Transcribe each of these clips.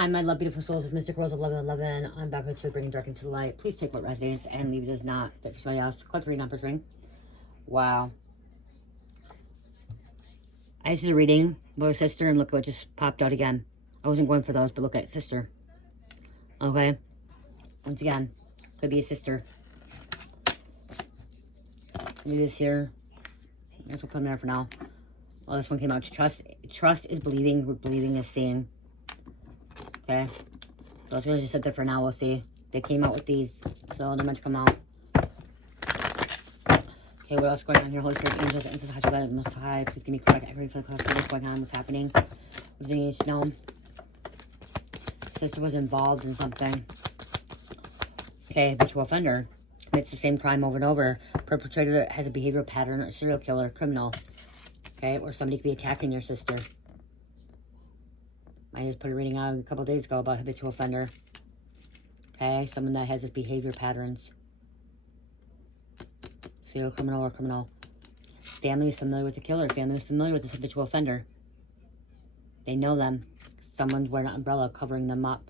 Hi, my love, beautiful souls. It's Mystic Rose 1111. I'm back with you, bringing dark into the light. Please take what resonates and leave it as not. But for somebody else, click 3 numbers ring. Wow. I just did a reading with a sister, and look what just popped out again. I wasn't going for those, but look at sister. Okay. Once again, could be a sister. Leave this here. I guess we'll put them there for now. Well, this one came out. Trust is believing. Believing is seeing. Okay. So it's gonna just sit there for now. We'll see. They came out with these, so they're meant to come out. Okay, what else is going on here? Holy Spirit, angels, ancestors, high God, most high. Please give me correct everything for what's going on, what's happening. What do they need to know? Sister was involved in something. Okay, habitual offender. Commits the same crime over and over. Perpetrator has a behavioral pattern, or serial killer, criminal. Okay, or somebody could be attacking your sister. I just put a reading out a couple days ago about habitual offender. Okay, someone that has his behavior patterns. Serial criminal or criminal. Family is familiar with the killer. Family is familiar with this habitual offender. They know them. Someone's wearing an umbrella covering them up.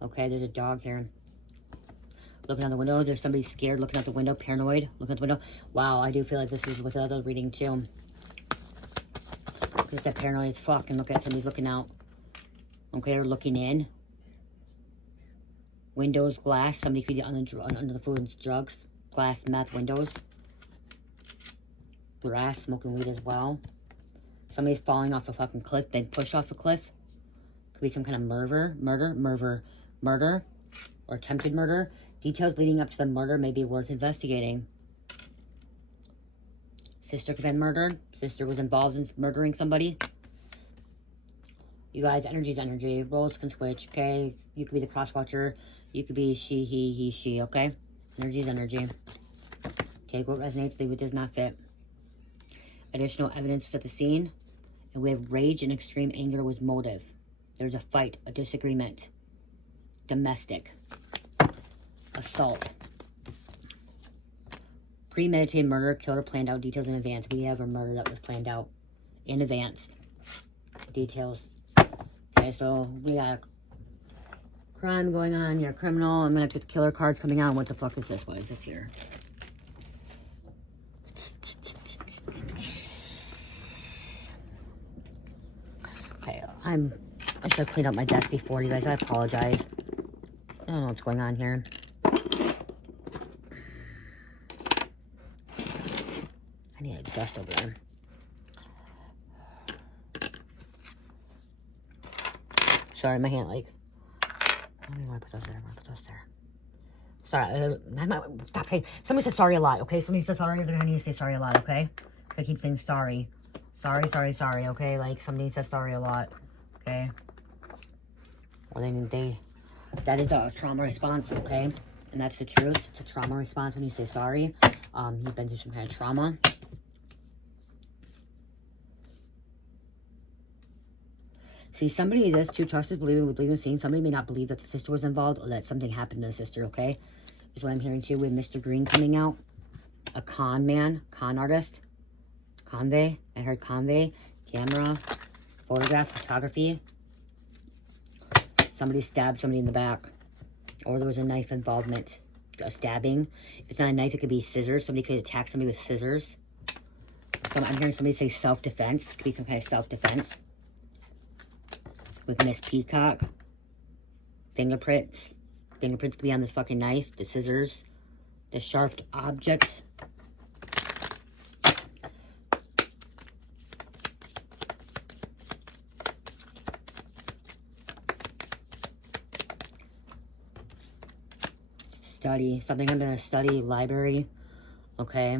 Okay, there's a dog here. Looking out the window. There's somebody scared looking out the window. Paranoid. Looking out the window. Wow, I do feel like this is with the other reading too. Because that paranoid as fuck. And look at somebody's looking out. Okay, or looking in. Windows, glass. Somebody could be under the food and drugs. Glass, meth, windows. Grass, smoking weed as well. Somebody's falling off a fucking cliff, been pushed off a cliff. Could be some kind of murder, or attempted murder. Details leading up to the murder may be worth investigating. Sister could have been murdered. Sister was involved in murdering somebody. You guys, energy's energy. Roles can switch, okay? You could be the cross watcher. You could be she, he, she, okay? Energy's energy. Take what resonates, leave what does not fit. Additional evidence was at the scene. And we have rage and extreme anger was motive. There's a fight, a disagreement. Domestic. Assault. Premeditated murder, killer planned out, details in advance. We have a murder that was planned out in advance. Details. Okay, so we got a crime going on. You're a criminal. I'm going to get the killer cards coming out. What the fuck is this? What is this here? Okay, I should have cleaned up my desk before, you guys. I apologize. I don't know what's going on here. I need a dust over there. Sorry, my hand, like, I don't even want to put those there. I want to put those there. Sorry, stop saying, somebody said sorry a lot, okay? Somebody said sorry, they're going to need to say sorry a lot, okay? I keep saying sorry. Sorry, okay? Like, somebody says sorry a lot, okay? Or that is a trauma response, okay? And that's the truth. It's a trauma response when you say sorry. You've been through some kind of trauma. See, somebody this too, trust is believing, seeing. Somebody may not believe that the sister was involved or that something happened to the sister, okay? Is what I'm hearing too with Mr. Green coming out. A con man, con artist. Convey, I heard convey. Camera, photograph, photography. Somebody stabbed somebody in the back. Or there was a knife involvement. A stabbing. If it's not a knife, it could be scissors. Somebody could attack somebody with scissors. So I'm hearing somebody say self-defense. This could be some kind of self-defense. With Miss Peacock. Fingerprints. Fingerprints could be on this fucking knife. The scissors. The sharp objects. Study. Something I'm going to study. Library. Okay.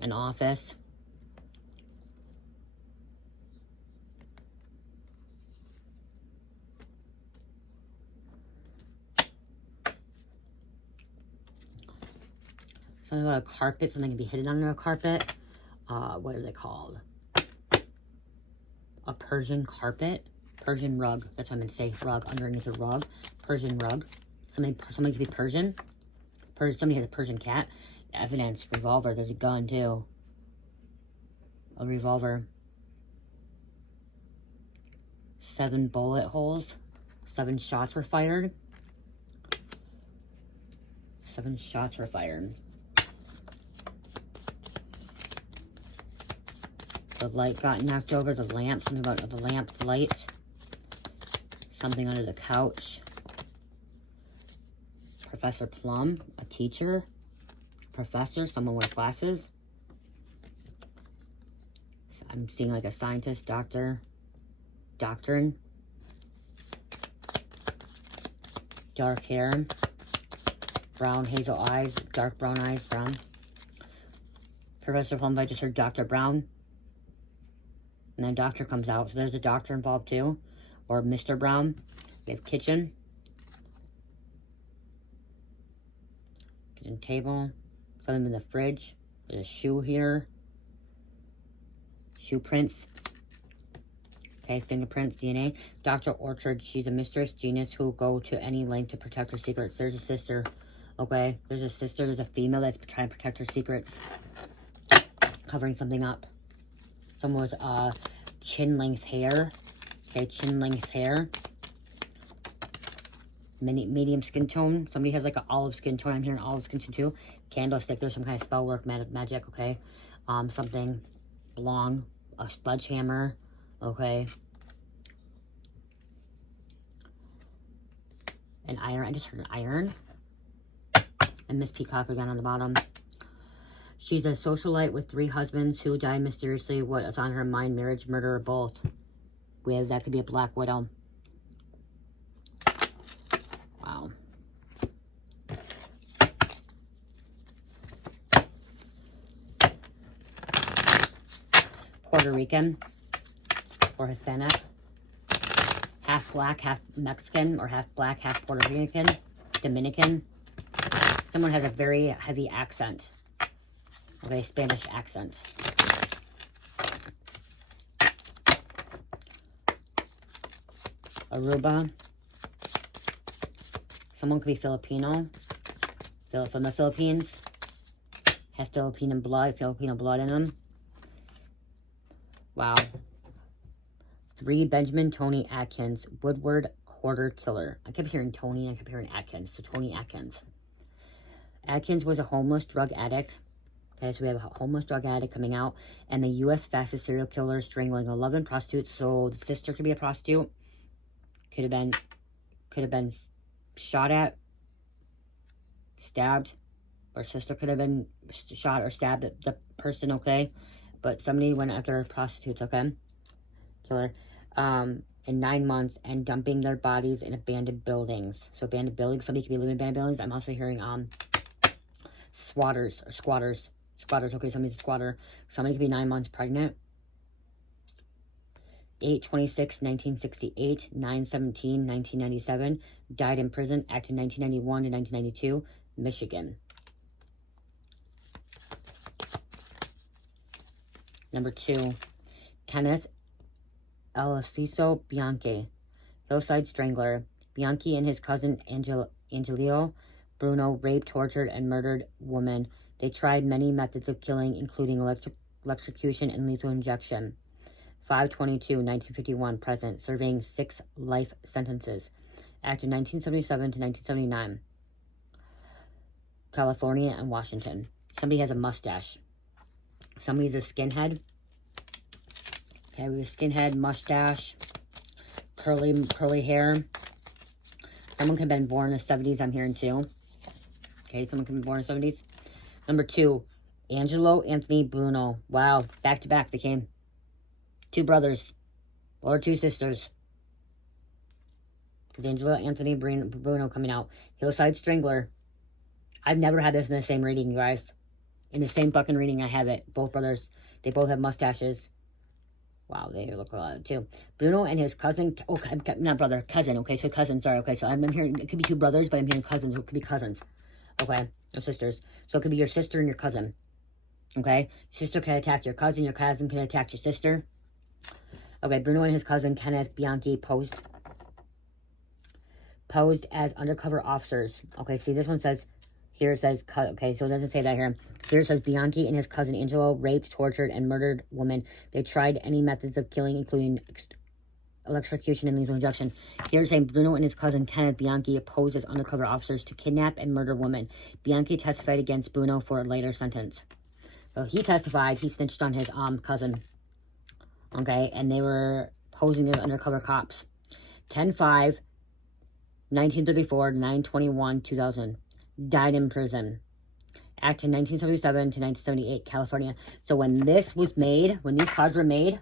An office. Something about a carpet, something can be hidden under a carpet. What are they called? A Persian carpet. Persian rug. That's what I'm going to say. Rug. Underneath a rug. Persian rug. Somebody could be Persian. Somebody has a Persian cat. Evidence. Revolver. There's a gun, too. A revolver. 7 bullet holes. 7 shots were fired. 7 shots were fired. The light got knocked over. The lamp. Something about the lamp light. Something under the couch. Professor Plum, a teacher. Professor, someone with glasses. I'm seeing like a scientist, doctor, doctrine. Dark hair. Brown, hazel eyes, dark brown eyes, brown. Professor Plum, I just heard Dr. Brown. And then doctor comes out. So there's a doctor involved too. Or Mr. Brown. We have kitchen. Kitchen table. Something in the fridge. There's a shoe here. Shoe prints. Okay, fingerprints, DNA. Dr. Orchard, she's a mistress genius who will go to any length to protect her secrets. There's a sister. Okay, there's a sister. There's a female that's trying to protect her secrets. Covering something up. Someone with chin-length hair. Okay, chin-length hair. Medium skin tone. Somebody has like an olive skin tone. I'm hearing olive skin tone too. Candlestick. There's some kind of spell work, magic. Okay. Something long. A sledgehammer. Okay. An iron. I just heard an iron. And Miss Peacock again on the bottom. She's a socialite with 3 husbands who died mysteriously. What is on her mind? Marriage, murder, or both? We have, that could be a Black Widow. Wow. Puerto Rican or Hispanic. Half black, half Mexican, or half black, half Puerto Rican. Dominican. Someone has a very heavy accent. Okay, Spanish accent. Aruba. Someone could be Filipino. From the Philippines. Has Filipino blood in them. Wow. 3 Benjamin Tony Atkins. Woodward Quarter Killer. I kept hearing Tony, I kept hearing Atkins. So Tony Atkins. Atkins was a homeless drug addict. Okay, so we have a homeless drug addict coming out. And the U.S. fastest serial killer strangling 11 prostitutes. So the sister could be a prostitute. Could have been shot at. Stabbed. Or sister could have been shot or stabbed at the person, okay? But somebody went after prostitutes, okay? Killer. In 9 months and dumping their bodies in abandoned buildings. So abandoned buildings. Somebody could be living in abandoned buildings. I'm also hearing squatters or squatters. Squatters, okay, somebody's a squatter. Somebody could be 9 months pregnant. 8/26/1968, 9/17/1997. Died in prison, active 1991 to 1992, Michigan. Number 2, Kenneth Alciso Bianchi, hillside strangler. Bianchi and his cousin Angelio Bruno raped, tortured, and murdered women. They tried many methods of killing, including electrocution and lethal injection. 5/22/1951, present, serving 6 life sentences. Active 1977 to 1979. California and Washington. Somebody has a mustache. Somebody's a skinhead. Okay, we have skinhead, mustache, curly hair. Someone could have been born in the 70s, I'm hearing too. Okay, someone could be born in the 70s. Number 2, Angelo Anthony Bruno. Wow, back to back they came. 2 brothers or 2 sisters. Because Angelo Anthony Bruno coming out. Hillside Strangler. I've never had this in the same reading, you guys. In the same fucking reading I have it. Both brothers. They both have mustaches. Wow, they look a lot too. Bruno and his cousin. Oh, not brother. Cousin. Okay, so cousin. Sorry. Okay, so I'm hearing. It could be 2 brothers, but I'm hearing cousins. It could be cousins. Okay, no sisters. So it could be your sister and your cousin. Okay? Sister can attack your cousin can attack your sister. Okay, Bruno and his cousin Kenneth Bianchi posed as undercover officers. Okay, see, this one says, here it says, okay, so it doesn't say that here. Here it says, Bianchi and his cousin Angelo raped, tortured, and murdered women. They tried any methods of killing, including electrocution and lethal injection. Here's saying Bruno and his cousin Kenneth Bianchi opposed as undercover officers to kidnap and murder women. Bianchi testified against Bruno for a later sentence. So he testified, he snitched on his cousin. Okay, and they were posing as undercover cops. 10/5, 1934, 9/21/2000. Died in prison. Acted 1977 to 1978, California. So when this was made, when these cards were made,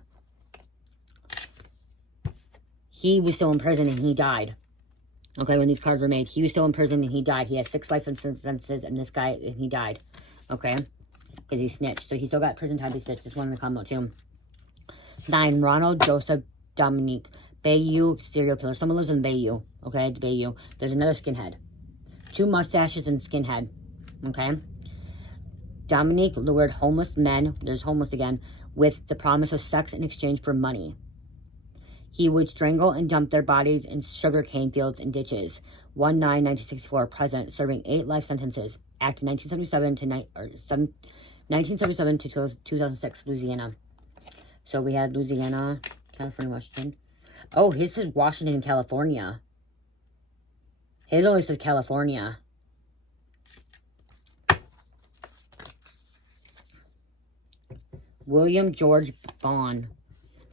he was still in prison and he died. Okay, when these cards were made, he was still in prison and he died. He had 6 life sentences, and this guy, and he died. Okay, because he snitched. So he still got prison time to snitch. Just wanted to come out too. 9, Ronald Joseph Dominique. Bayou serial killer. Someone lives in Bayou. Okay, Bayou. There's another skinhead. 2 mustaches and skinhead. Okay. Dominique lured homeless men, there's homeless again, with the promise of sex in exchange for money. He would strangle and dump their bodies in sugarcane fields and ditches. 1/9/1964, present, serving 8 life sentences. Acted 1977 to 1977 to 2006, Louisiana. So we had Louisiana, California, Washington. Oh, his is Washington, California. His only says California. William George Vaughn.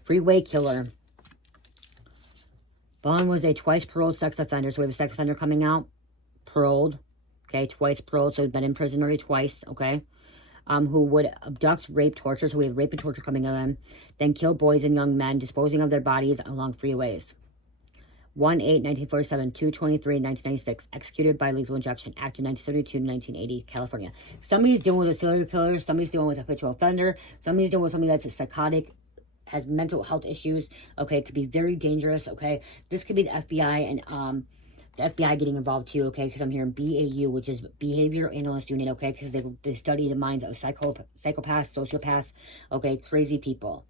Freeway killer. Vaughn was a twice paroled sex offender. So we have a sex offender coming out. Paroled. Okay, twice paroled. So he's been in prison already twice. Okay. Who would abduct, rape, torture. So we have rape and torture coming out of him. Then kill boys and young men, disposing of their bodies along freeways. 1/8/1947, 2/23/1996, executed by lethal injection, acted 1972 to 1980, California. Somebody's dealing with a serial killer, somebody's dealing with a habitual offender, somebody's dealing with somebody that's a psychotic, has mental health issues, okay, it could be very dangerous, okay. This could be the FBI and the FBI getting involved too, okay, because I'm hearing BAU, which is Behavior Analyst Unit, okay, because they study the minds of psychopaths, sociopaths, okay, crazy people.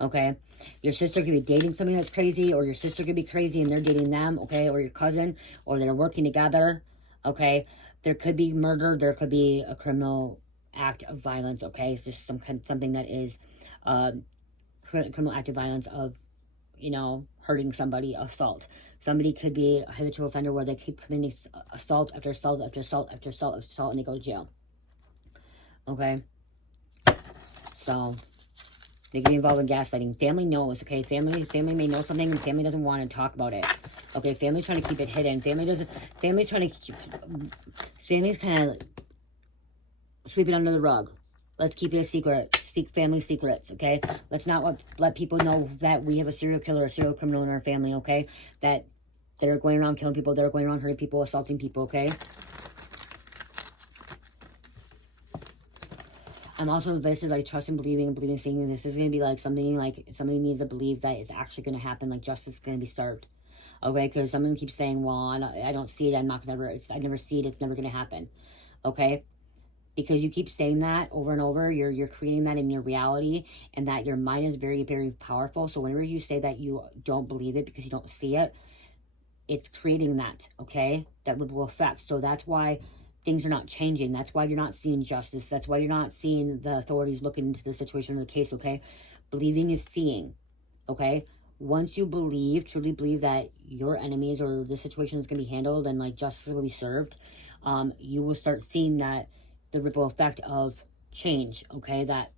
Okay, your sister could be dating somebody that's crazy, or your sister could be crazy and they're dating them, okay, or your cousin, or they're working together, okay. There could be murder, there could be a criminal act of violence, okay. It's just something that is criminal act of violence of, you know, hurting somebody, assault. Somebody could be a habitual offender where they keep committing assault after assault after assault after assault after assault, and they go to jail. Okay, so they can be involved in gaslighting. Family knows, okay? Family may know something and family doesn't want to talk about it. Okay, family's trying to keep it hidden. Family's kind of sweep it under the rug. Let's keep it a secret. Family secrets, okay? Let's not let people know that we have a serial killer, a serial criminal in our family, okay? That they're going around killing people, they're going around hurting people, assaulting people, okay? I'm also, this is like trust and believing, seeing. This is going to be like something like somebody needs to believe that it's actually going to happen, like justice is going to be served. Okay, because someone keeps saying, well, I don't see it, I never see it, it's never going to happen. Okay, because you keep saying that over and over, you're creating that in your reality, and that your mind is very, very powerful. So whenever you say that you don't believe it because you don't see it, it's creating that, okay, that ripple effect. So that's why things are not changing. That's why you're not seeing justice. That's why you're not seeing the authorities looking into the situation or the case, okay? Believing is seeing, okay? Once you believe, truly believe that your enemies or the situation is going to be handled and like justice will be served, you will start seeing that the ripple effect of change, okay? That,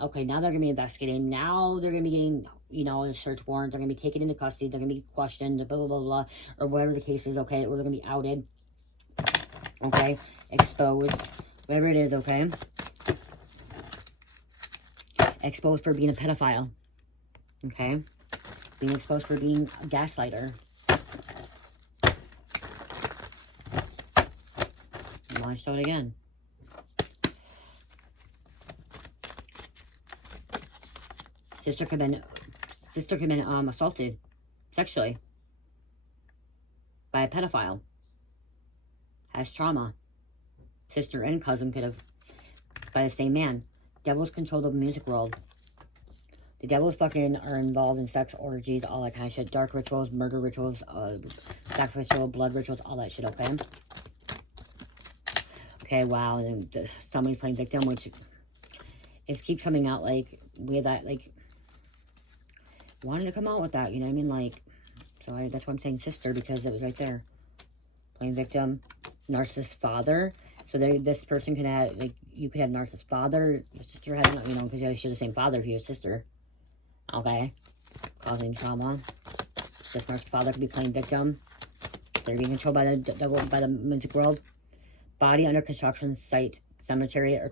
okay, now they're going to be investigating. Now they're going to be getting, you know, a search warrant. They're going to be taken into custody. They're going to be questioned, blah, blah, blah, blah, or whatever the case is, okay? Or they're going to be outed. Okay, exposed, whatever it is, okay? Exposed for being a pedophile, okay? Being exposed for being a gaslighter. I want to show it again. Sister could have been assaulted sexually by a pedophile. Has trauma. Sister and cousin could have, by the same man. Devils control the music world. The devils fucking are involved in sex orgies, all that kind of shit. Dark rituals, murder rituals, sacrificial blood rituals, all that shit, okay? Okay, wow. And somebody's playing victim, which is keep coming out like, we have that, like, wanted to come out with that, you know what I mean? Like, so that's why I'm saying sister, because it was right there. Playing victim, narcissist father. So this person could have, like, you could have narcissist father, your sister had, you know, because you share the same father if you're a sister. Okay? Causing trauma. This narcissist father could be playing victim. They're being controlled by the music world. Body under construction site, cemetery, or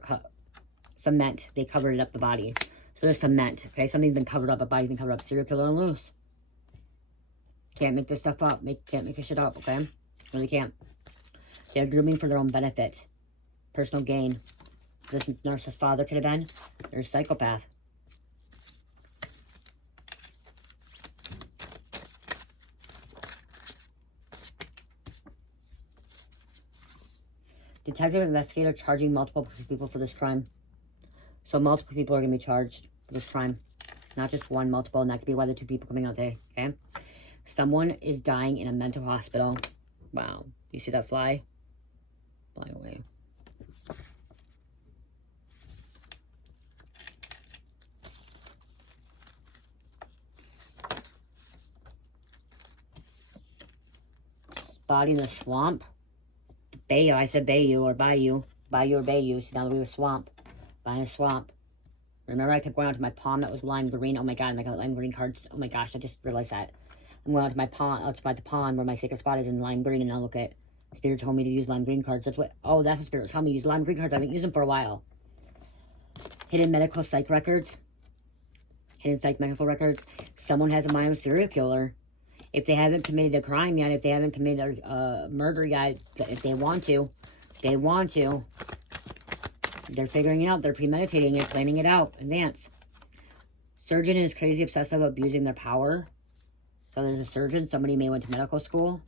cement. They covered up the body. So there's cement, okay? Something's been covered up, a body's been covered up. Serial killer on loose. Can't make this stuff up. Can't make this shit up, okay? Really can't. They're grooming for their own benefit. Personal gain. This narcissist father could have been. They're a psychopath. Detective investigator charging multiple people for this crime. So multiple people are going to be charged for this crime. Not just one, multiple. And that could be why the two people coming out there. Okay? Someone is dying in a mental hospital. Wow. You see that fly? Fly away. Body in the swamp. Bayou. I said Bayou or Bayou. Bayou or Bayou. See, now we were swamp. Buying a swamp. Remember, I kept going out to my palm that was lime green. Oh my god, I got lime green cards. Oh my gosh, I just realized that. I'm going out to my pond, out to the pond where my sacred spot is in lime green, and now look at Spirit told me to use lime green cards. That's what. Oh, that's what Spirit was telling me to use lime green cards. I haven't used them for a while. Hidden medical psych records. Hidden psych medical records. Someone has a mind of a serial killer. If they haven't committed a crime yet, if they haven't committed a murder yet, if they want to, they're figuring it out. They're premeditating it, planning it out. Advance. Surgeon is crazy obsessive, abusing their power. So there's a surgeon. Somebody may went to medical school.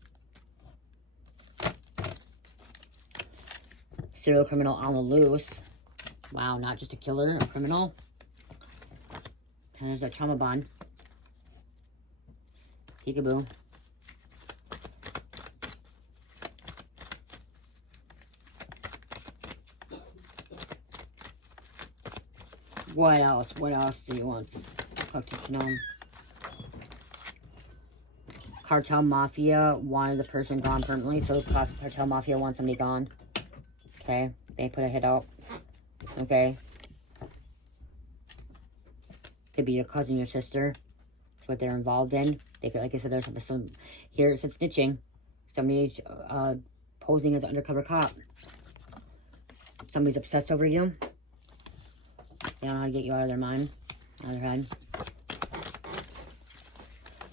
Serial criminal on the loose. Wow, not just a killer, a criminal. And there's a trauma bond. Peekaboo. What else? What else do you want to know? Cartel Mafia wanted the person gone permanently, so Cartel Mafia wants somebody gone. Okay, they put a hit out. Okay. Could be your cousin, your sister. That's what they're involved in. They could, like I said, there's some here it said snitching. Somebody's posing as an undercover cop. Somebody's obsessed over you. They don't know how to get you out of their mind, out of their head.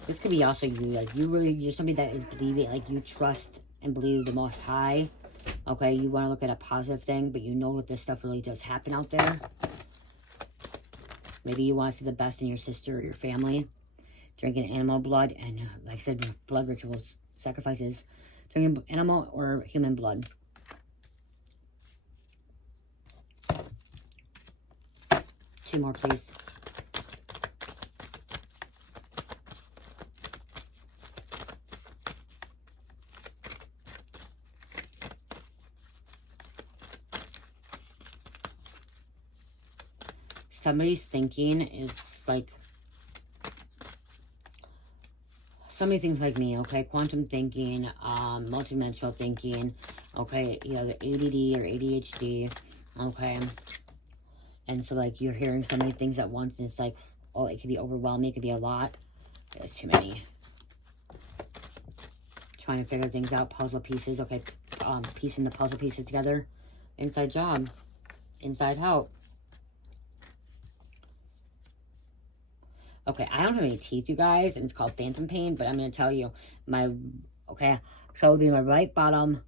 This could be also you, like you're somebody that is believing, like you trust and believe the Most High. Okay, you want to look at a positive thing, but you know what this stuff really does happen out there. Maybe you want to see the best in your sister or your family. Drinking animal blood and, like I said, blood rituals, sacrifices. Drinking animal or human blood. Two more, please. Somebody's thinking is like, somebody thinks like me, okay? Quantum thinking, multidimensional thinking, okay? Either ADD or ADHD, okay? And so, like, you're hearing so many things at once, and it's like, oh, it could be overwhelming, it could be a lot. There's too many. Trying to figure things out, puzzle pieces, okay? Piecing the puzzle pieces together. Inside job. Inside out. Okay, I don't have any teeth, you guys, and it's called phantom pain, but I'm going to tell you, okay, so it would be my right bottom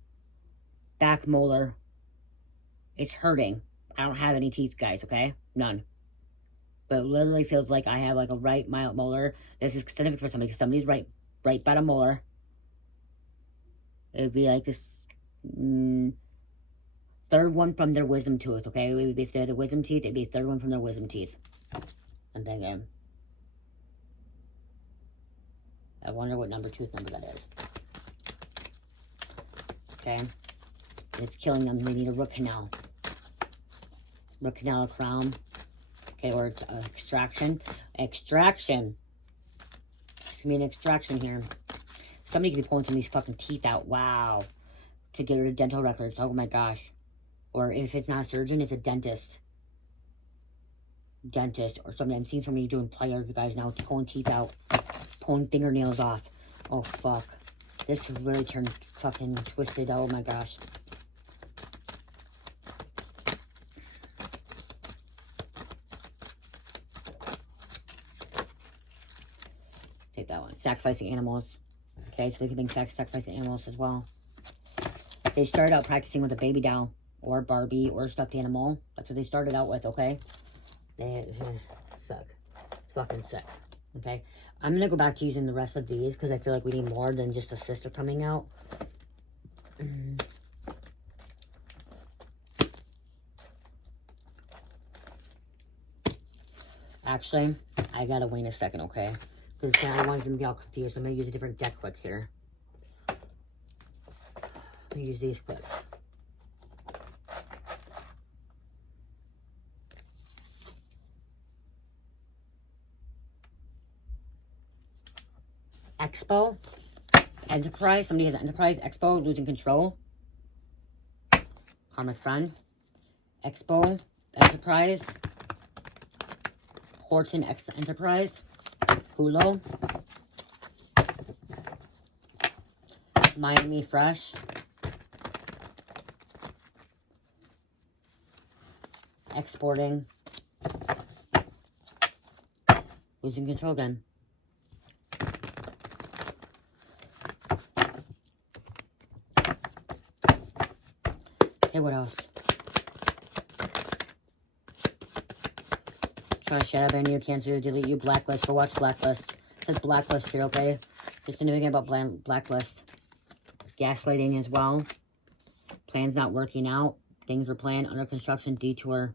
back molar. It's hurting. I don't have any teeth, guys, okay? None. But it literally feels like I have, like, a right mild molar. This is significant for somebody, because somebody's right bottom molar. It would be like this third one from their wisdom tooth, okay? It would be, if they're the wisdom teeth, it'd be third one from their wisdom teeth. I'm thinking. I wonder what tooth number that is. Okay. It's killing them. They need a root canal. Root canal, crown. Okay, or extraction. Extraction. It's gonna be an extraction here. Somebody could be pulling some of these fucking teeth out. Wow. To get rid of dental records. Oh my gosh. Or if it's not a surgeon, it's a dentist. Dentist or something. I'm seeing somebody doing pliers, you guys, now, pulling teeth out. Pulling fingernails off. Oh, fuck. This really turned fucking twisted. Oh my gosh. Take that one. Sacrificing animals. Okay, so they can think sacrificing animals as well. They started out practicing with a baby doll or Barbie or a stuffed animal. That's what they started out with, okay? They suck. It's fucking sick. Okay? I'm going to go back to using the rest of these because I feel like we need more than just a sister coming out. Actually, I got to wait a second, okay? Because I want them to be all confused. I'm going to use a different deck quick here. Let me use these quick. Expo, Enterprise, somebody has Enterprise, Expo, losing control, Karmic Friend, Expo, Enterprise, Horton X Enterprise, Hulo, Miami Fresh, Exporting, losing control again. Okay, what else? Try to shut up any you cancel, delete you, blacklist. Go watch Blacklist. It says Blacklist here, okay? Just significant about Blacklist. Gaslighting as well. Plans not working out. Things were planned, under construction, detour.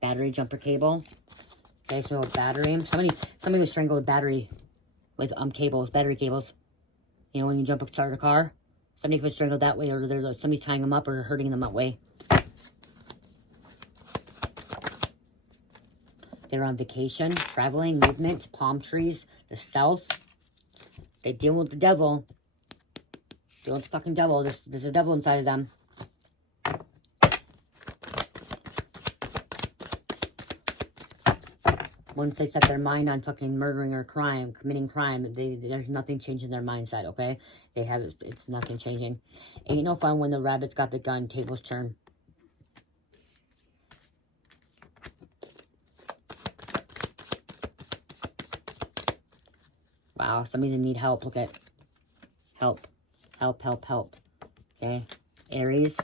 Battery jumper cable. Okay, so battery. Somebody was strangled with battery, with cables, battery cables. You know, when you jump up, start a car. Somebody could strangle that way, or somebody's tying them up or hurting them that way. They're on vacation, traveling, movement, palm trees, the south. They deal with the devil. Deal with the fucking devil. There's a devil inside of them. Once they set their mind on fucking murdering or committing crime, there's nothing changing their mindset, okay? It's nothing changing. Ain't no fun when the rabbits got the gun, tables turn. Wow, somebody's in need help. Look at help. Help, help, help. Okay. Aries.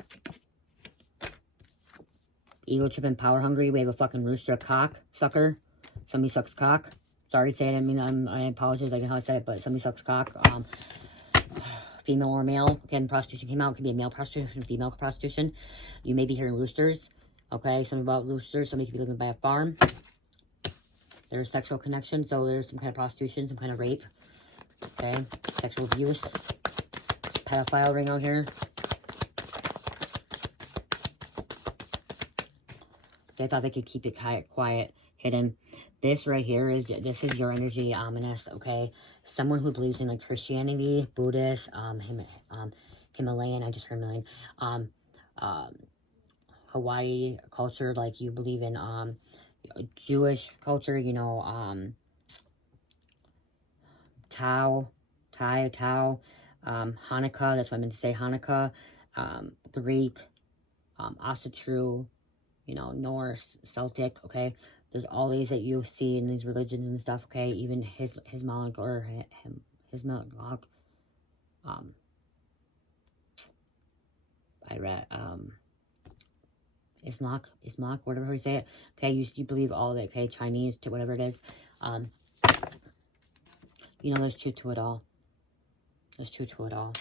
Ego trip and power hungry. We have a fucking rooster, a cock, sucker. Somebody sucks cock. Sorry to say it. I mean, I apologize. I don't know how I said it, but somebody sucks cock. Female or male. Again, prostitution came out. It could be a male prostitution, female prostitution. You may be hearing roosters. Okay, something about roosters. Somebody could be living by a farm. There's sexual connection, so there's some kind of prostitution, some kind of rape. Okay, sexual abuse. Pedophile ring out here. They thought they could keep it quiet, hidden. This right here is your energy, ominous, okay? Someone who believes in like Christianity, Buddhist, Himalayan, I just heard Himalayan, Hawaii culture, like you believe in Jewish culture, you know, Tao, Hanukkah, that's what I meant to say, Hanukkah, Greek, Asatru, you know, Norse, Celtic, okay? There's all these that you see in these religions and stuff, okay? Even his Moloch or his Moloch. I read, Ismach, whatever you say it. Okay, you believe all of it, okay? Chinese, to whatever it is. You know, there's truth to it all. There's truth to it all.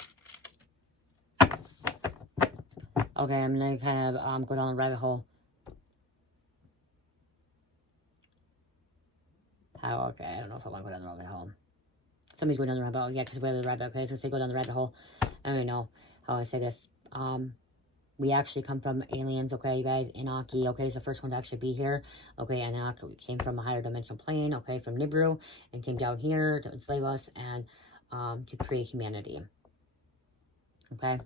Okay, I'm gonna kind of go down the rabbit hole. Okay, I don't know if I want to go down the rabbit hole. Somebody's going down the rabbit hole. Yeah, because we have the rabbit. Okay, so say go down the rabbit hole. I don't even know how I say this. We actually come from aliens, okay, you guys? Inaki, okay, is the first one to actually be here. Okay, Anak came from a higher dimensional plane, okay, from Nibiru, and came down here to enslave us and to create humanity. Okay?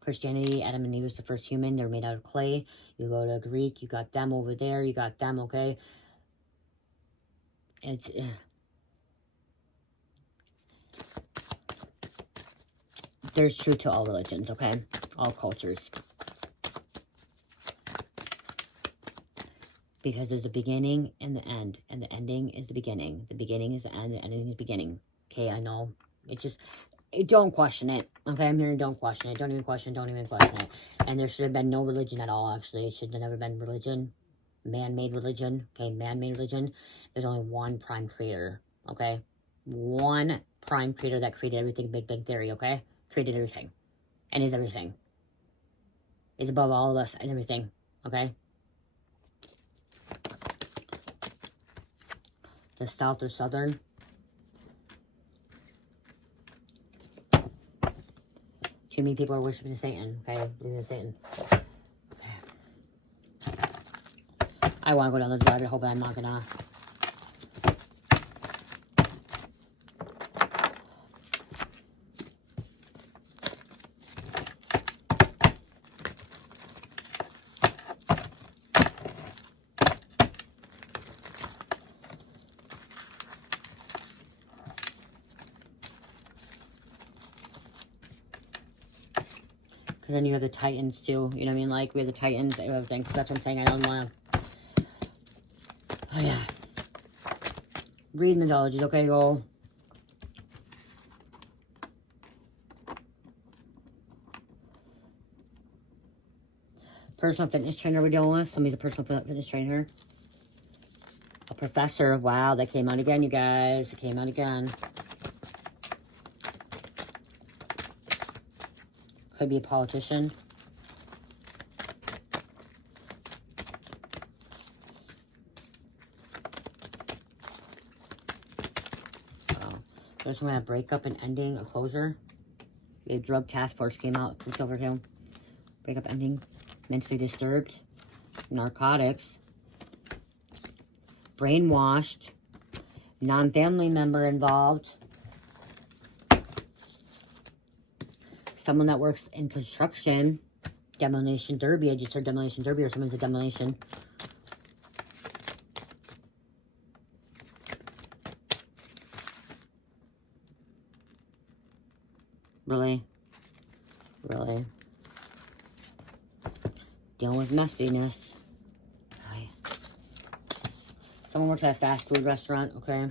Christianity, Adam and Eve was the first human. They're made out of clay. You go to Greek, you got them over there. You got them, okay? It's... there's truth to all religions, okay? All cultures. Because there's a beginning and the end. And the ending is the beginning. The beginning is the end. The ending is the beginning. Okay, I know. It's just... don't question it. Okay, I'm hearing don't question it. Don't even question it. Don't even question it. And there should have been no religion at all, actually. It should have never been religion. Man-made religion. Okay, man-made religion. There's only one prime creator. Okay? One prime creator that created everything. Big Bang Theory, okay? Created everything. And is everything. Is above all of us and everything. Okay? The South or Southern. Too many people are worshiping Satan, okay? Believing in Satan. Okay. I want to go down the rabbit hole, but I'm not gonna. Because then you have the Titans, too. You know what I mean? Like, we have the Titans and everything. So that's what I'm saying. I don't want to... oh, yeah. Read mythologies. Okay, go. Personal fitness trainer we're dealing with. Somebody's a personal fitness trainer. A professor. Wow, that came out again, you guys. It came out again. Could be a politician. There's a breakup and ending, a closure. The drug task force came out, flipped over to breakup ending. Mentally disturbed. Narcotics. Brainwashed. Non-family member involved. Someone that works in construction. Demolition derby. I just heard demolition derby or someone's a demolition. Really? Really? Dealing with messiness. Okay. Someone works at a fast food restaurant, okay?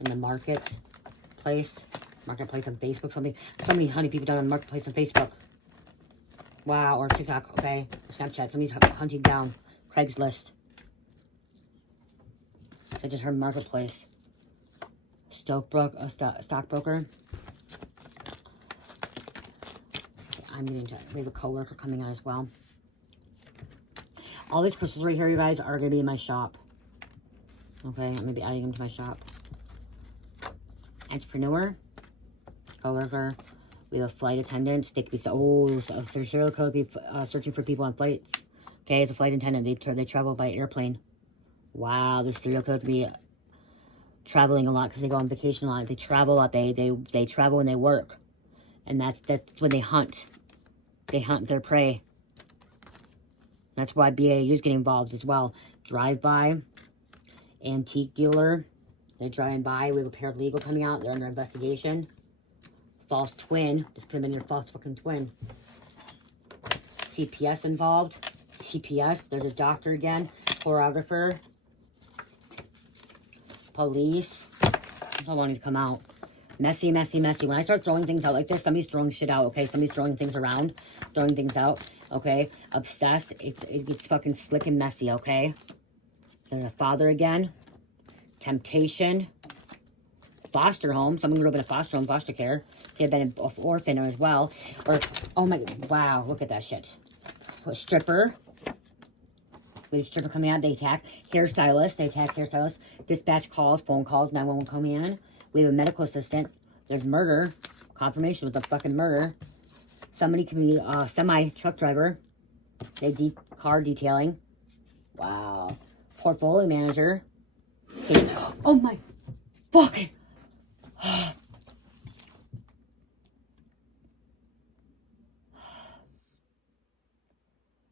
In the marketplace on Facebook. Somebody hunting people down on the marketplace on Facebook. Wow, or TikTok, okay? Snapchat. Somebody's hunting down Craigslist. I just heard marketplace. Stockbroker. I'm getting to. We have a coworker coming out as well. All these crystals right here, you guys, are going to be in my shop. Okay, I'm going to be adding them to my shop. Entrepreneur. Coworker. We have a flight attendant. They could be serial killer be searching for people on flights. Okay, it's a flight attendant. They travel by airplane. Wow, this serial killer could be traveling a lot because they go on vacation a lot. They travel a lot. They travel when they work, and that's when they hunt. They hunt their prey. That's why BAUs get involved as well. Drive-by, antique dealer. They're driving by. We have a paralegal coming out. They're under investigation. False twin. This could have been your false fucking twin. CPS involved. CPS. There's a doctor again. Choreographer. Police. I wanted to come out. Messy, messy, messy. When I start throwing things out like this, somebody's throwing shit out, okay? Somebody's throwing things around. Throwing things out, okay? Obsessed. It gets fucking slick and messy, okay? There's a father again. Temptation. Foster home. Someone grew up in a foster home, foster care. They had been an orphan as well. Or, oh my, wow, look at that shit. A stripper. We have a stripper coming out. They attack hairstylists. They attack hairstylists. Dispatch calls, phone calls, 911 coming in. We have a medical assistant. There's murder. Confirmation with the fucking murder. Somebody can be a semi-truck driver. They car detailing. Wow. Portfolio manager. Oh my fucking.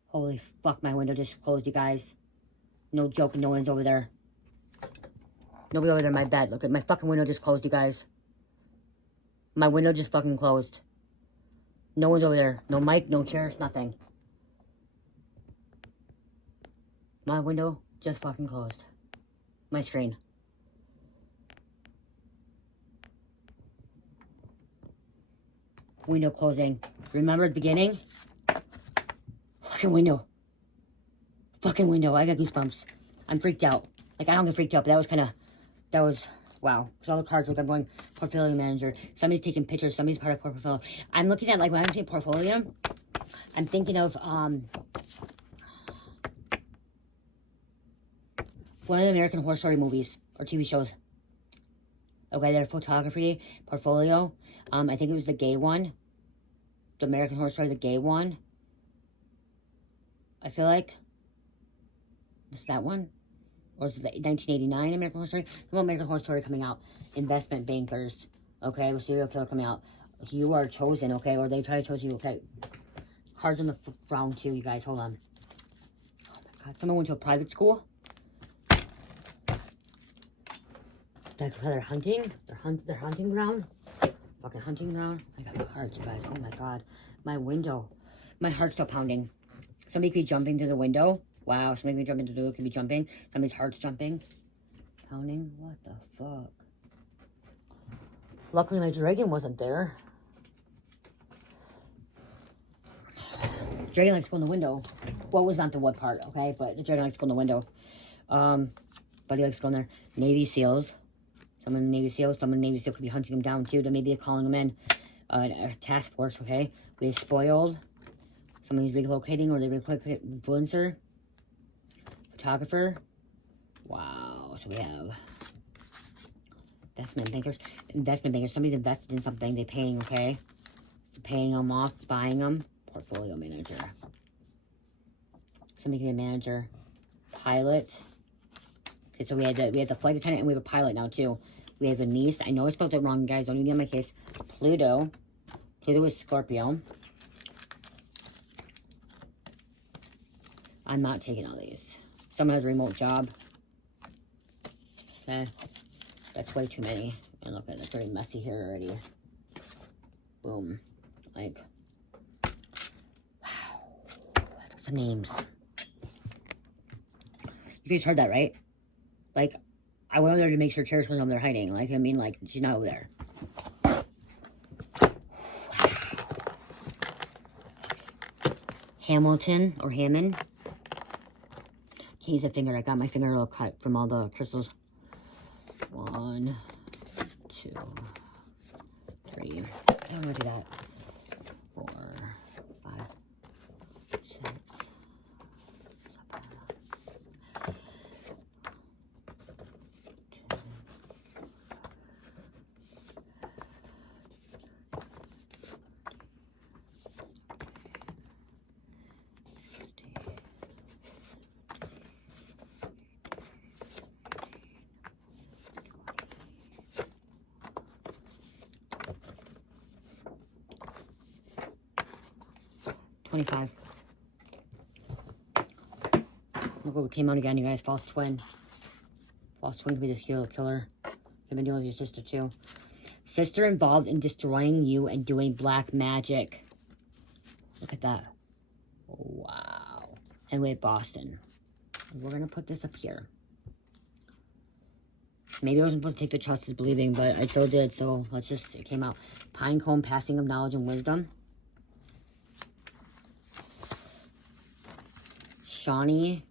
Holy fuck, my window just closed, you guys. No joke, no one's over there. Nobody over there in my bed. Look at my fucking window just closed, you guys. My window just fucking closed. No one's over there. No mic, no chairs, nothing. My window just fucking closed. My screen. Window closing. Remember the beginning? Fucking window. Fucking window. I got goosebumps. I'm freaked out. Like, I don't get freaked out, but that was, wow. Because all the cards, look, I'm going portfolio manager. Somebody's taking pictures. Somebody's part of portfolio. I'm looking at, like, when I'm saying portfolio, I'm thinking of, one of the American Horror Story movies or TV shows. Okay, their photography portfolio. I think it was the gay one. The American Horror Story, the gay one. I feel like. Was that one? Or is it the 1989 American Horror Story? The American Horror Story coming out. Investment bankers. Okay, with serial killer coming out. You are chosen, okay? Or they try to choose you, okay? Cards on the round two, you guys. Hold on. Oh my god. Someone went to a private school. They're hunting. They're hunting ground. Fucking hunting ground. I got cards, you guys. Oh my god. My window. My heart's still pounding. Somebody could be jumping through the window. Wow. Somebody could be jumping through the window. Could be jumping. Somebody's heart's jumping. Pounding. What the fuck? Luckily, my dragon wasn't there. Dragon likes to go in the window. Well, it was not the what part, okay? But the dragon likes to go in the window. But he likes to go in there. Navy SEALs. Someone in the Navy SEAL. Someone in the Navy SEAL could be hunting him down, too. Then maybe they're calling him in. A task force, okay? We have spoiled. Someone who's relocating, or they relocate influencer. Photographer. Wow. So we have investment bankers. Investment bankers. Somebody's invested in something. They're paying, okay? So paying them off, buying them. Portfolio manager. Somebody can be a manager. Pilot. Okay, so we had the flight attendant, and we have a pilot now, too. We have a niece. I know I spelled it wrong, guys. Don't even get on my case. Pluto. Pluto is Scorpio. I'm not taking all these. Someone has a remote job. Okay. That's way too many. And look at it. It's very messy here already. Boom. Like. Wow. Some names. You guys heard that, right? Like, I went over there to make sure Cherish wasn't over there hiding. Like, I mean, like, she's not over there. Wow. Hamilton, or Hammond. Can't use a finger. I got my finger a little cut from all the crystals. 1, 2, 3. I don't want to do that. 4, 5, 6, 7. 25. Look what came out again, you guys. False twin. False twin could be the killer. I've been dealing with your sister, too. Sister involved in destroying you and doing black magic. Look at that. Wow. And we have Boston. We're going to put this up here. Maybe I wasn't supposed to take the trust as believing, but I still did. So let's just, it came out. Pinecone, passing of knowledge and wisdom. Shawnee,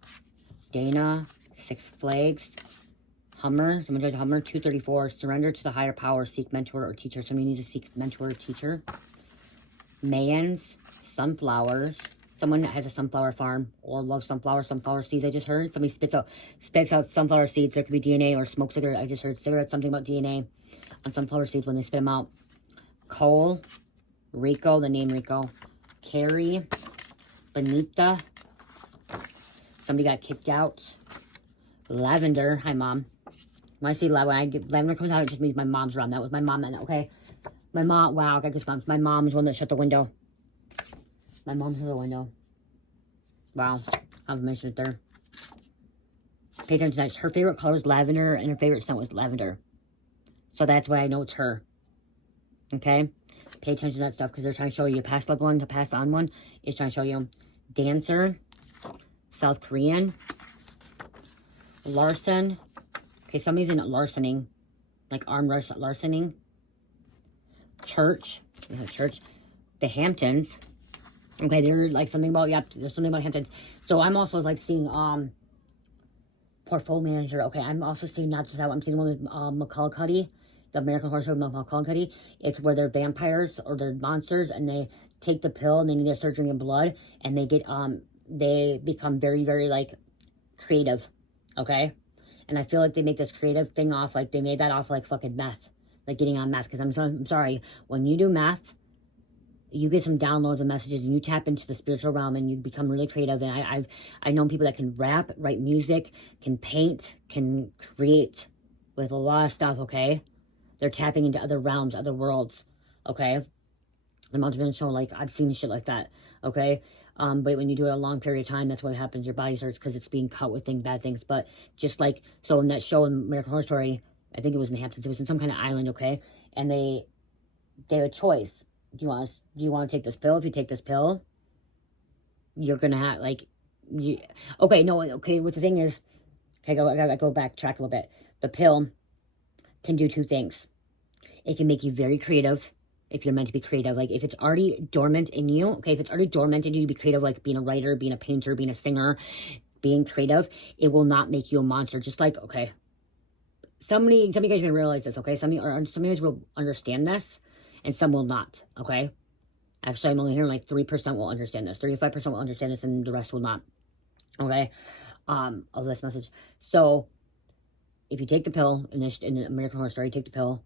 Dana, Six Flags, Hummer, someone drives a Hummer, 234, surrender to the higher power, seek mentor or teacher. Somebody needs to seek mentor or teacher. Mayans, sunflowers, someone that has a sunflower farm or loves sunflower seeds, I just heard. Somebody spits out sunflower seeds. There could be DNA or smoke cigarette. I just heard cigarettes, something about DNA. on sunflower seeds when they spit them out. Cole, Rico, the name Rico, Carrie, Benita, somebody got kicked out. Lavender, hi mom. When I say lavender comes out, it just means my mom's around. That was my mom then, okay? My mom, wow, I got goosebumps. My mom's the one that shut the window. My mom's in the window. Wow, confirmation right there. Pay attention to that. Her favorite color is lavender, and her favorite scent was lavender. So that's why I know it's her. Okay? Pay attention to that stuff, because they're trying to show you a past loved one, the past on one is trying to show you. Dancer, South Korean, Larson. Okay, somebody's in larcening, like armed larcening. Church, church. The Hamptons. Okay, they're like something about, yep, there's something about Hamptons. So I'm also like seeing, portfolio manager. Okay, I'm also seeing not just that one, I'm seeing one with McCullough, the American Horror Story McCullough. It's where they're vampires or they're monsters and they take the pill and they need their surgery in blood and they get, they become very, very like creative. Okay? And I feel like they make this creative thing off, like they made that off like fucking meth. Like getting on meth. Because I'm sorry, when you do meth, you get some downloads and messages and you tap into the spiritual realm and you become really creative. And I've known people that can rap, write music, can paint, can create with a lot of stuff, okay? They're tapping into other realms, other worlds, okay? The multidimensional, like, I've seen shit like that, okay? But when you do it a long period of time, that's what happens. Your body starts, because it's being cut with bad things. But just like, so in that show in American Horror Story, I think it was in the Hamptons, it was in some kind of island, okay? And they had a choice. Do you want to take this pill? If you take this pill, you're gonna have like, okay. What the thing is, okay, I gotta go backtrack a little bit. The pill can do two things. It can make you very creative if you're meant to be creative. Like if it's already dormant in you, okay, if it's already dormant in you to be creative, like being a writer, being a painter, being a singer, being creative, it will not make you a monster. Just like, okay, some of you guys are gonna realize this, okay? Some of you guys will understand this. And some will not, okay? Actually, I'm only hearing like 3% will understand this. 35% will understand this, and the rest will not, okay? Of this message. So, if you take the pill, in the American Horror Story, you take the pill,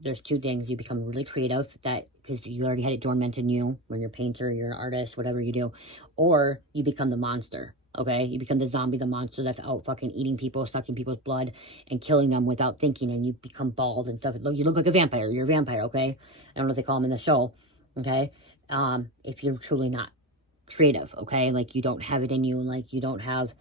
there's two things. You become really creative, because you already had it dormant in you, when you're a painter, you're an artist, whatever you do. Or, you become the monster. Okay, you become the zombie, the monster that's out fucking eating people, sucking people's blood, and killing them without thinking, and you become bald and stuff. You look like a vampire. You're a vampire, okay? I don't know what they call them in the show, okay? If you're truly not creative, okay? Like, you don't have it in you, and, like, you don't have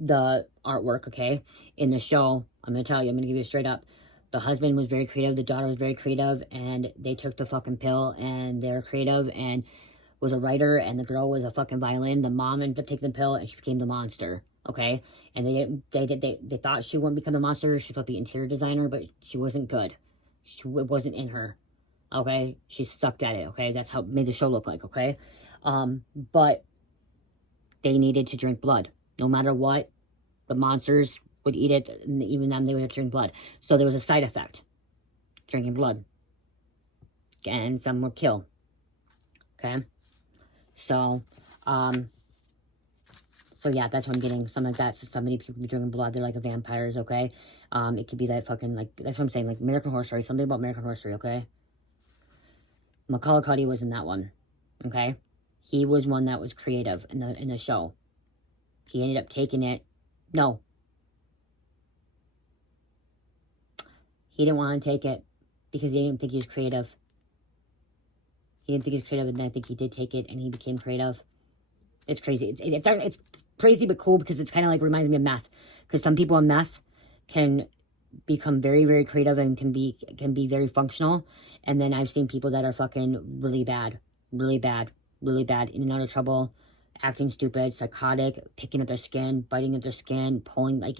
the artwork, okay? In the show, I'm going to tell you, I'm going to give you a straight up. The husband was very creative, the daughter was very creative, and they took the fucking pill, and they're creative, and was a writer, and the girl was a fucking violin. The mom ended up taking the pill, and she became the monster, okay? And they thought she wouldn't become the monster. She was supposed to be an interior designer, but she wasn't good. It wasn't in her, okay? She sucked at it, okay? That's how it made the show look like, okay? But they needed to drink blood. No matter what, the monsters would eat it, and even them, they would have to drink blood. So there was a side effect, drinking blood. And some would kill, okay? So yeah, that's what I'm getting. Some of that, so many people be drinking blood. They're like vampires, okay? It could be that fucking, like, that's what I'm saying, like American Horror Story. Something about American Horror Story, okay? McCullough was in that one, okay? He was one that was creative in the show. He ended up taking it. No. He didn't want to take it because he didn't think he was creative. He didn't think he was creative, and I think he did take it, and he became creative. It's crazy. It's crazy but cool, because it's kind of like reminds me of meth. Because some people on meth can become very, very creative and can be very functional. And then I've seen people that are fucking really bad, in and out of trouble, acting stupid, psychotic, picking at their skin, biting at their skin, pulling, like,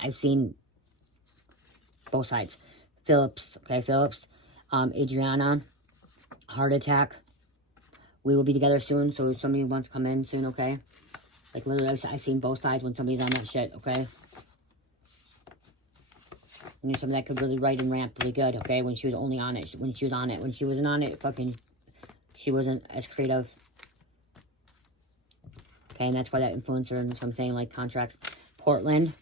I've seen both sides. Phillips, Adriana, heart attack. We will be together soon, so if somebody wants to come in soon, okay? Like, literally, I've seen both sides when somebody's on that shit, okay? I knew somebody that could really write and rap really good, okay? When she was only on it. When she was on it. When she wasn't on it, she wasn't as creative. Okay, and that's why that influenced her, and that's what I'm saying, like, contracts. Portland,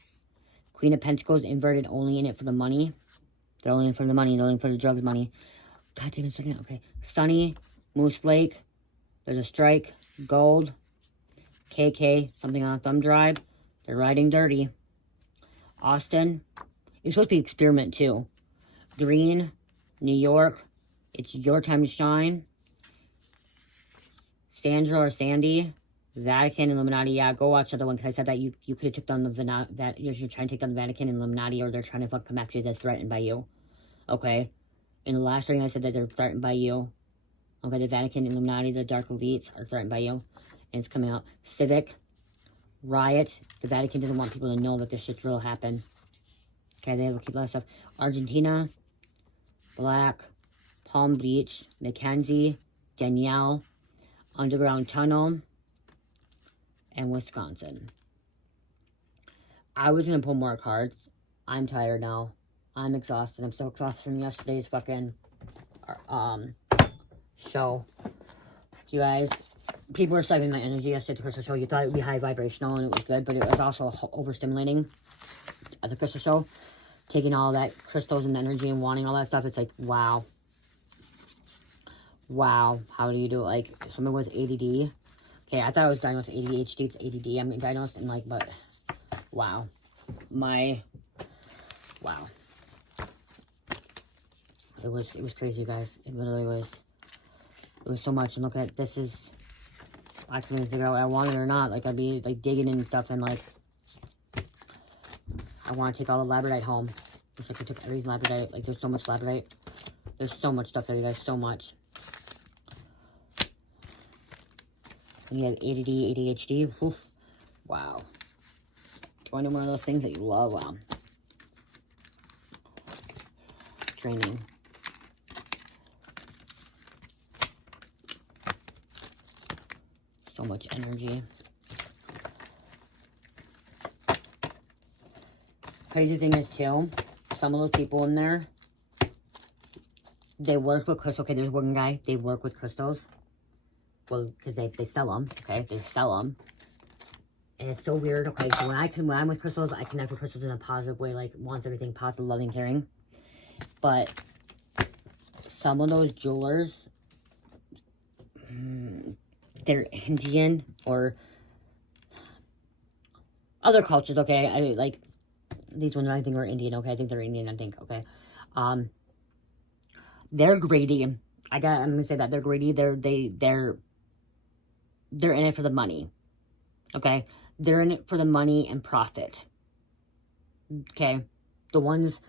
Queen of Pentacles inverted, only in it for the money. They're only in for the money. They're only in for the drugs money. God damn it, second. Okay. Sunny, Moose Lake. There's a strike. Gold. KK. Something on a thumb drive. They're riding dirty. Austin. You're supposed to be experiment too. Green. New York. It's your time to shine. Sandra or Sandy. Vatican, Illuminati. Yeah, go watch the other one because I said that you could have took down the you're trying to take down the Vatican and Illuminati, or they're trying to come after you. That's threatened by you. Okay. In the last reading, I said that they're threatened by you. Okay, the Vatican, Illuminati, the dark elites are threatened by you. And it's coming out. Civic, Riot. The Vatican doesn't want people to know that this shit's real happen. Okay, they have a lot of stuff. Argentina, Black, Palm Beach, Mackenzie, Danielle, Underground Tunnel, and Wisconsin. I was going to pull more cards. I'm tired now. I'm exhausted. I'm so exhausted from yesterday's fucking show. You guys, people were saving my energy yesterday at the crystal show. You thought it would be high vibrational and it was good, but it was also overstimulating at the crystal show. Taking all that crystals and energy and wanting all that stuff. It's like, wow. Wow. How do you do it? Like, someone with ADD. Okay, I thought I was diagnosed with ADHD. It's ADD. I'm diagnosed and like, but wow. Wow. It was crazy, guys. It literally was. It was so much. And look at this is. I couldn't even figure out what I wanted or not. Like I'd be like digging in and stuff, and like I want to take all the labradorite home. Just like I took every labradorite. Like there's so much labradorite. There's so much stuff there, you guys. So much. And you have ADD, ADHD. Whew. Wow. Do I know one of those things that you love? Wow. Training. So much energy. Crazy thing is too, some of those people in there, they work with crystals. Okay, there's one guy, they work with crystals. Well, because they sell them, okay? They sell them. And it's so weird, okay? So when I'm with crystals, I connect with crystals in a positive way, like, wants everything positive, loving, caring. But some of those jewelers, they're Indian or other cultures, okay? I like, these ones I think are Indian, okay? I think they're Indian, I think, okay? They're greedy. I'm gonna say that. They're greedy. They're in it for the money. Okay? They're in it for the money and profit. Okay? The ones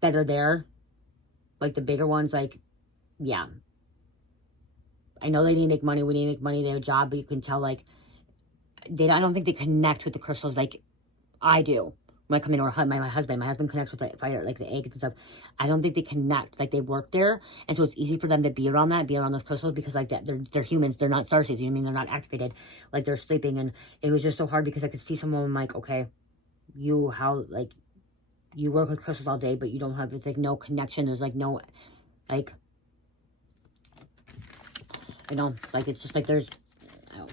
that are there, like the bigger ones, like, yeah. I know they need to make money. We need to make money. They have a job, but you can tell, like, I don't think they connect with the crystals like I do. When I come in, or my husband connects with the fire, like the eggs and stuff. I don't think they connect, like they work there, and so it's easy for them to be around those crystals, because like that, they're humans, they're not starseeds, you know what I mean? They're not activated, like they're sleeping, and it was just so hard because I could see someone like, okay, you work with crystals all day, but you don't have, it's like no connection, there's like no, like, you know, like it's just like there's, I don't,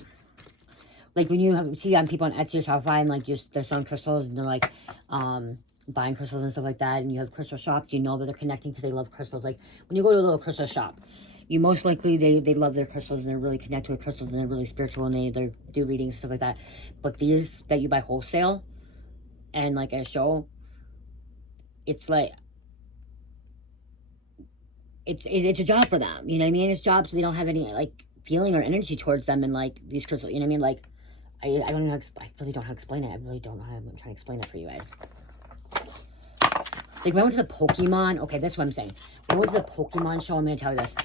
like when you see on people on Etsy or Shopify and like they're selling crystals and they're like buying crystals and stuff like that, and you have crystal shops, you know that they're connecting because they love crystals. Like when you go to a little crystal shop, you most likely they love their crystals and they're really connected with crystals and they're really spiritual and they do readings and stuff like that. But these that you buy wholesale and like at a show, it's like it's a job for them, you know what I mean? It's jobs, so they don't have any like feeling or energy towards them, and like these crystals, you know what I mean? Like I don't know how to, I really don't know how to explain it. I really don't know how I'm trying to explain it for you guys. Like when I went to the Pokemon, okay, that's what I'm saying. When I went to the Pokemon show, I'm going to tell you this.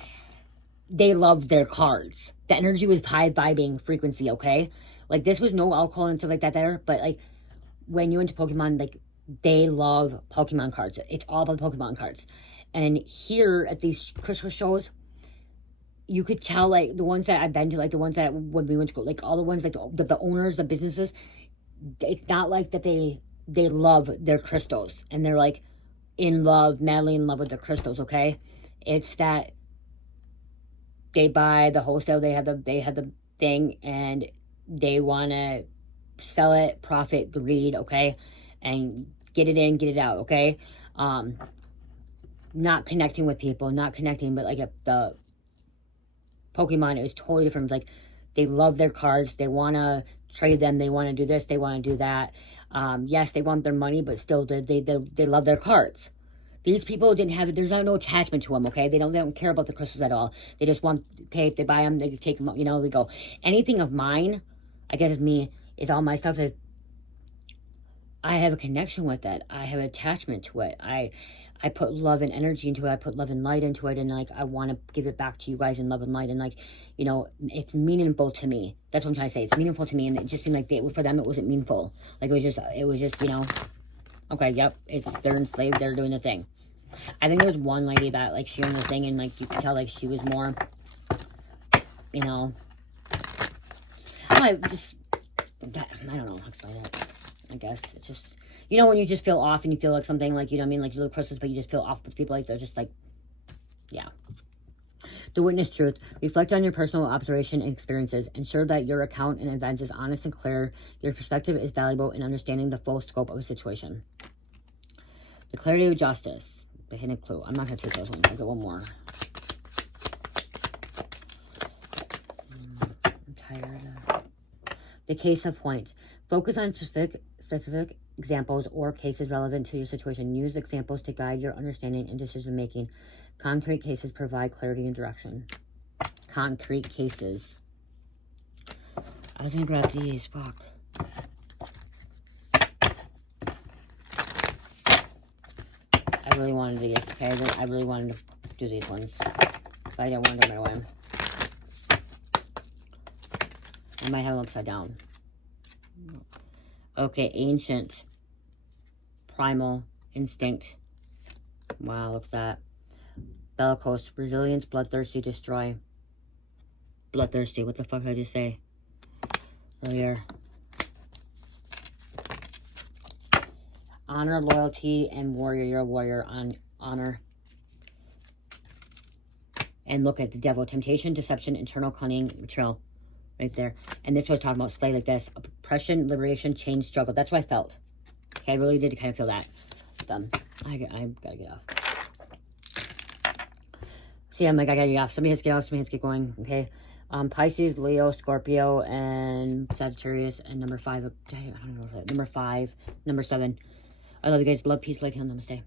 They loved their cards. The energy was high vibing frequency, okay? Like this was no alcohol and stuff like that there, but like when you went to Pokemon, like they love Pokemon cards. It's all about Pokemon cards. And here at these Christmas shows, you could tell, like, the ones that I've been to, like, the ones that when we went to go, like, all the ones, like, the owners, the businesses, it's not like that they love their crystals, and they're, like, in love, madly in love with their crystals, okay? It's that they buy the wholesale, they have the thing, and they want to sell it, profit, greed, okay? And get it in, get it out, okay? Not connecting with people, not connecting, but like the Pokemon, it was totally different. Like, they love their cards, they want to trade them, they want to do this, they want to do that. Yes, they want their money, but still, they love their cards. These people didn't have, there's no attachment to them, okay? They don't care about the crystals at all. They just want, okay, if they buy them, they take them, you know, they go. Anything of mine, I guess it's me, it's all my stuff. I have a connection with it. I have an attachment to it. I put love and energy into it. I put love and light into it. And, like, I want to give it back to you guys in love and light. And, like, you know, it's meaningful to me. That's what I'm trying to say. It's meaningful to me. And it just seemed like for them, it wasn't meaningful. Like, it was just, you know, okay, yep, they're enslaved. They're doing the thing. I think there was one lady that, like, she owned the thing. And, like, you could tell, like, she was more, you know, I don't know how to explain it. I guess it's just, you know, when you just feel off and you feel like something, like, you know what I mean, like, you look crystals, but you just feel off with people, like, they're just like, yeah. The witness truth. Reflect on your personal observation and experiences. Ensure that your account and events is honest and clear. Your perspective is valuable in understanding the full scope of a situation. The clarity of justice. The hidden clue. I'm not going to take those ones. I'll get one more. I'm tired. The case of point. Focus on specific examples or cases relevant to your situation. Use examples to guide your understanding and decision making. Concrete cases provide clarity and direction. Concrete cases. I was gonna grab these. Fuck. I really wanted these. Okay, I really wanted to do these ones, but I didn't want to do them right away. I might have them upside down. Okay, ancient, primal, instinct. Wow, look at that. Bellicose, resilience, bloodthirsty, destroy. Bloodthirsty, what the fuck did I just say earlier? Honor, loyalty, and warrior. You're a warrior on honor. And look at the devil. Temptation, deception, internal cunning, betrayal. Right there. And this was talking about slave like this. Oppression, liberation, change, struggle. That's what I felt. Okay, I really did kind of feel that. I gotta get off. See, I'm like, I gotta get off. Somebody has to get off. Somebody has to get going. Okay. Pisces, Leo, Scorpio, and Sagittarius, and number 5. I don't know. Number 5, number 7. I love you guys. Love, peace, light, heal, namaste.